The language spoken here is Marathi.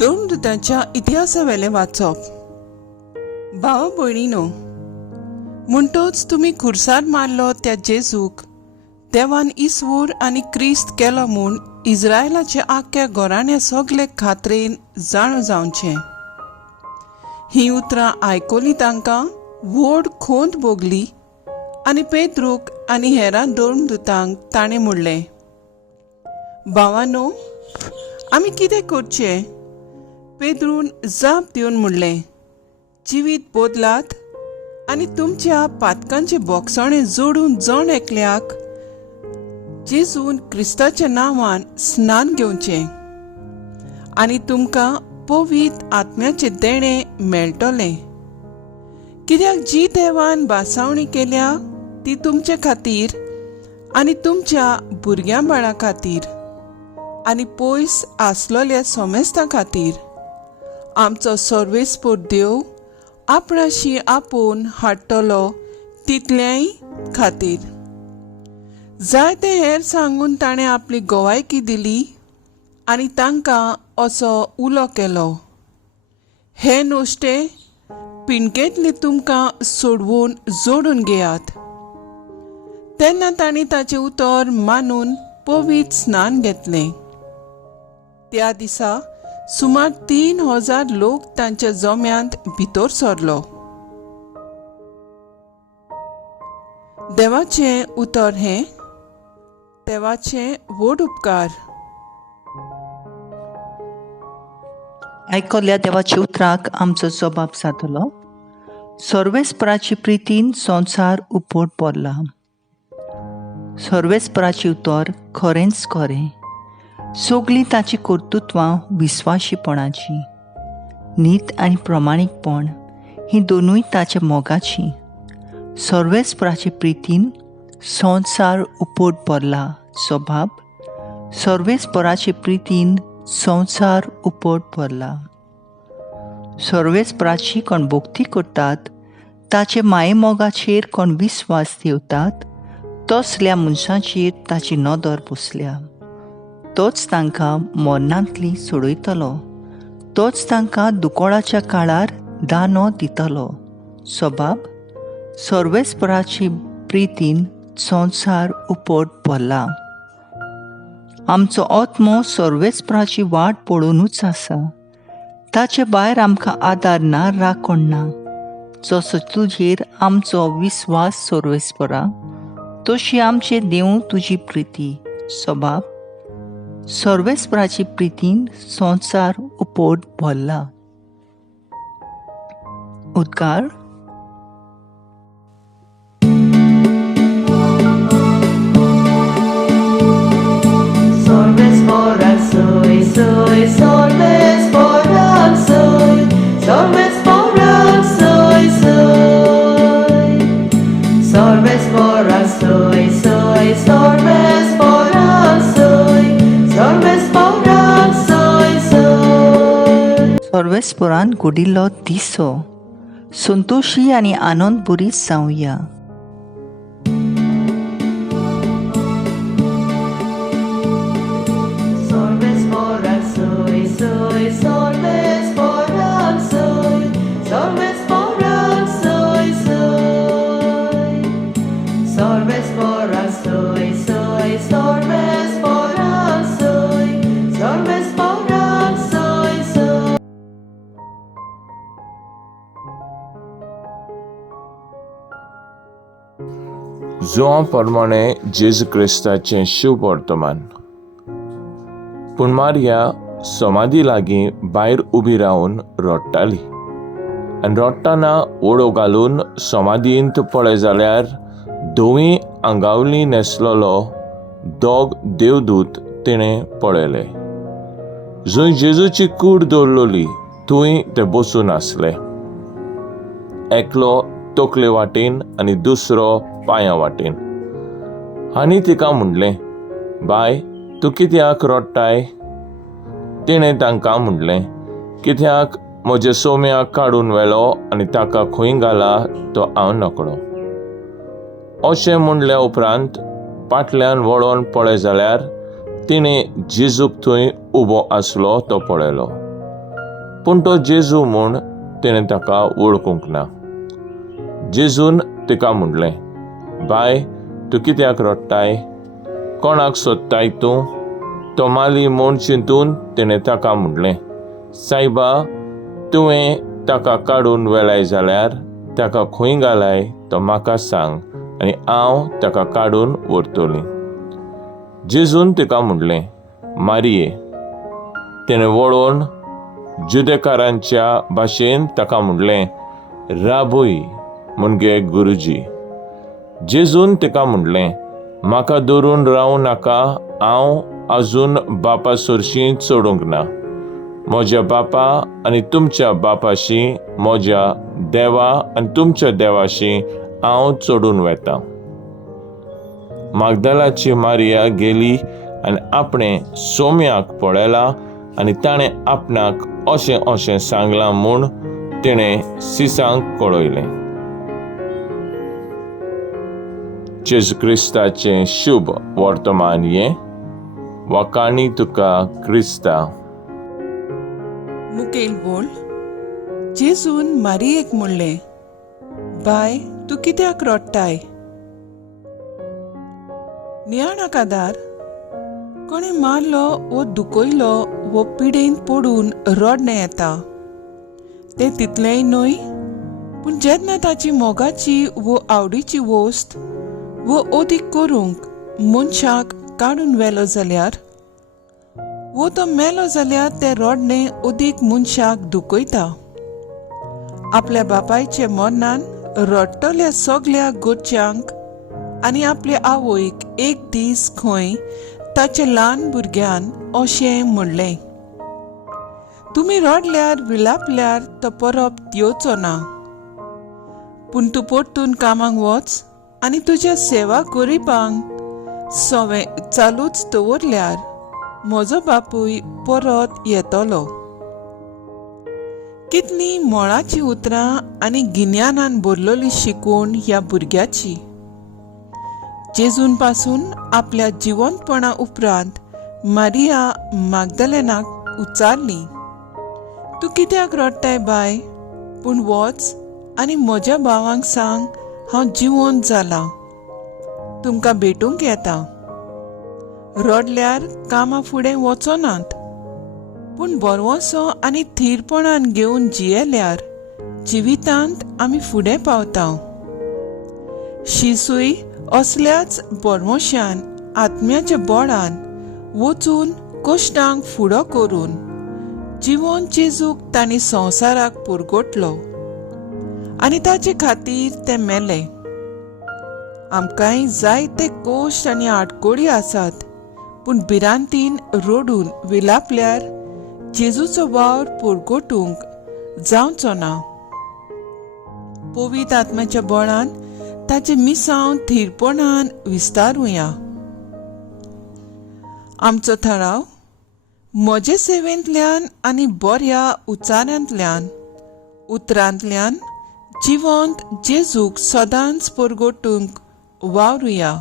दोन दुतांच्या इतिहासावेले वाचप. भावा भयणीनो, म्हणटोच तुमी खुर्सार मारलो त्या जेजूक देवान इसवूर आनी क्रिस्त केलो म्हूण इस्रायलाचे आख्या घराण्या सगळे खात्रेन जाणू जावचें. ही उतरां आयकोली तांकां व्हड खोंत भोगली आनी पेद्रूक आनी हेरां दोन दुतांक ताणें म्हणलें, भावांनो, आमी कितें करचें? पेद्रून जाप दिवन म्हणलें, जिवीत बदलात आनी तुमच्या पातकांचे बोगसणे जोडून जण एकल्याक जेजून क्रिस्ताच्या नांवान स्नान घेवचें आनी तुमकां पवित्र आत्म्याचे देणे मेळटले. कित्याक जी देवान बासावणी केल्या ती तुमचे खातीर आनी तुमच्या भुरग्यां बाळां खातीर आनी पयस आसलोल्या सोमेस्तां खातीर आमचो सर्वेस्पर देव आपणाशी आपोवन हाडटलो तितल्याय खातीर. जायते हेर सांगून ताणें आपली गोवायकी दिली आनी तांकां असो उलो केलो, हे नोश्टे पिणकेंतली तुमकां सोडवून जोडून घेयात. तेन्ना तांणी ताचें उतर मानून पवित्र स्नान घेतलें. त्या दिसा सुमार 3000 लोक तांच्या जोम्यांत भितर सरलो. देवाचें उतर हें, देवाचे व्हड उपकार. आयकल्ल्या देवाच्या उतराक आमचो जबाब जातलो. सर्वेस्पराची प्रितीन संवसार उपोड पडला. सर्वेस्पराची उतर खरेंच खरें. सगळीं ताची कर्तुत्वां विस्वाशीपणाची. नीत आनी प्रमाणीकपण ही दोनूय ताच्या मोगाची. सर्वेस्पराचे प्रितीन संवसार उपोड पडला. स्वभाव सर्वेस्पराचे प्रितीन संवसार उपोड पडला. सर्वेस्पराची कोण भोक्ती करतात, ताचे माये मोगाचेर कोण विस्वास ठेवतात, तसल्या मनशांचेर ताची नदर बसल्या. तोच तांकां मरणांतली सोडयतलो. तोच तांकां दुकोळाच्या काळार दानो दितलो. स्वभाव सर्वेस्पराची प्रितीन संवसार उपोड पडला. आमचो आत्मो सर्वेस्पराची वाट पळोवनूच आसा. ताचे भायर आमकां आदार ना, राखण ना. जसो तुजेर आमचो विस्वास सर्वेस्परा, तशी आमचे देव तुजी प्रिती. स्वभाव सर्वेस्पराची प्रितीन संवसार उपोड पडला. उद्गार. Sorvesporan soy, soy, sorvesporan soy, sorvesporan soy, soy. Sorvesporan soy, soy, sorvesporan soy, sorvesporan soy, soy. सर्वेस्परान घुडिल्लो दिसो Santoshi आनी आनंद बरी जावया. Sorvesporan soy, soy, sorvesporan soy, sorvesporan soy, soy. Sorvesporan soy, soy, sorvesporan soy, sorvesporan soy, soy. जोआ प्रमाणे जेजू क्रिस्ताचें शुभ वर्तमान. पूण मारिया समाधी लागीं भायर उबी रावन रडटाली आनी रडटाना ओडो घालून समाधींत पळय जाल्यार धवी आंगावली न्हेसलोलो दोग देवदूत तिणें पळयले. जंय जेजूची कूड दवरलोली थंय ते बसून आसले, एकलो तकले वाटेन आनी दुसरो पांयां वाटेन. आनी तिका म्हणलें, बाय, तूं कित्याक रडटाय? तिणें तांकां म्हणलें, कित्याक म्हज्या सोम्याक काडून व्हेलो आनी ताका खंय घाला तो हांव नकळो. अशें म्हणल्या उपरांत फाटल्यान वळोन पळय जाल्यार तिणें जेजूक थंय उबो आसलो तो पळयलो पूण तो जेजू म्हूण तिणें ताका वळखूंक ना. जेजून तिका म्हणलें, बाय, तूं कित्याक रडटाय? कोणाक सोदताय तूं? तो माली म्हूण चिंतून तिणें ताका म्हणलें, सायबा, तुवें ताका काडून व्हेलाय जाल्यार ताका खंय घालाय तो म्हाका सांग आनी हांव ताका काडून व्हरतलीं. जेजून तिका म्हणलें, मारिये. तिणें वळोवन जुदेकारांच्या भाशेन ताका म्हणलें, राबूय, म्हणजे गुरुजी. जेजून तिका म्हणलें, म्हाका धरून रावूं नाका, हांव आजून बापा सुरशीं चडूंक ना. म्हज्या बापा आनी तुमच्या बापाशी, म्हज्या देवा आनी तुमच्या देवाशी हांव चडून वेतां. मागदलाची मारिया गेली आनी आपणें सोम्याक पळयलां आनी ताणें आपणाक अशें अशें सांगलां म्हूण तिणें सिसांक कळयलें. जेजू क्रिस्ताचें शुभ वर्तमान हें. वकाणी तुका क्रिस्ता. मुखेल बोल. जेजून मारियेक म्हणलें, बाय, तूं कित्याक रडटाय? नियाणाक आदार. कोणे मारलो वो दुखयलो वो पिडेन पडून रडणें येता. तें तितलेंय न्हय, पूण जेन्ना ताची मोगाची वो आवडीची वस्त वो ओदीक करूंक मनशाक काडून व्हेलो जाल्यार, वो तो मेलो जाल्यार तें रडणें ओदीक मनशाक दुखयता. आपल्या बापायचे मरणान रडटल्या सगळ्या गोरच्यांक आनी आपल्या आवयक एक दीस खंय ताच्या ल्हान भुरग्यान अशें म्हणलें, तुमी रडल्यार विलापल्यार तो परत येवचो ना. पूण तूं परतून कामाक वच आनी तुज्या सेवा गरीबांक सवें चालूच दवरल्यार म्हजो बापूय परत येतलो. कितलीं मोळाची उतरां आनी गिन्यानान भरलेली शिकवण ह्या भुरग्याची. जेजून पासून आपल्या जिवंतपणा उपरांत मारिया मागदलेनाक उचारली, तूं कित्याक रडटाय बाय? पूण वच आनी म्हज्या भावांक सांग, हांव जिवंत जालां, तुमकां भेटूंक येता. रडल्यार कामा फुडें वचनात, पूण बरवसो आनी थीरपणान घेवन जियेल्यार जिवितांत आमी फुडें पावता. शिसूय असल्याच बरवशान आत्म्याच्या बळान वचून कश्टांक फुडो करून जिवंत जेजूक तांणी संवसाराक पुरगोटलो आनी ताचे खातीर ते मेले. आमकांय जायते कोश्ट आनी आडकोडी आसात, पूण भिरांतीन रडून विलापल्यार जेजूचो वावर पुरगोटूंक जावचो ना. पवित्र आत्म्याच्या बळान ताचे मिसांव थीरपणान विस्तारुया. आमचो थळाव. म्हजे सेवेंतल्यान आनी बऱ्या उचारांतल्यान उतरांतल्यान जिवंत जेजूक सदांच पुरगोटूंक वावरुया.